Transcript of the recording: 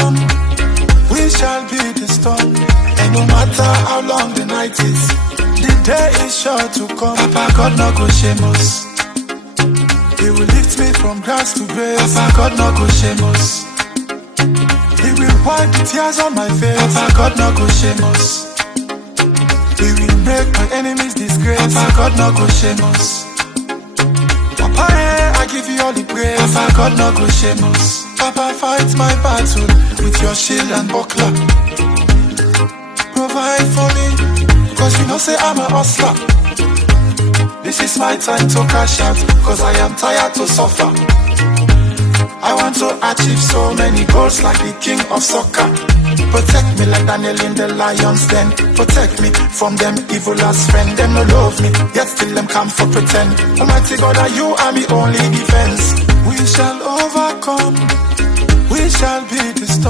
overcome. We shall be the storm. And no matter how long the night is, the day is sure to come. Papa God no go shame us. He will lift me from grass to grace. Papa God no go shame us. He will wipe the tears on my face. Papa God no go shame us. He will make my enemies disgrace. Papa God no go shame us. Papa, I give you all the praise. Papa God no go shame us. Papa, fight my battle with your shield and buckler. Provide for me, cause you know say I'm a hustler. This is my time to cash out, cause I am tired to suffer. I want to achieve so many goals like the king of soccer. Protect me like Daniel in the lion's den. Protect me from them evil as friend. Them no love me, yet still them come for pretend. Almighty God, are you are my only defense. We shall overcome. We shall be the storm.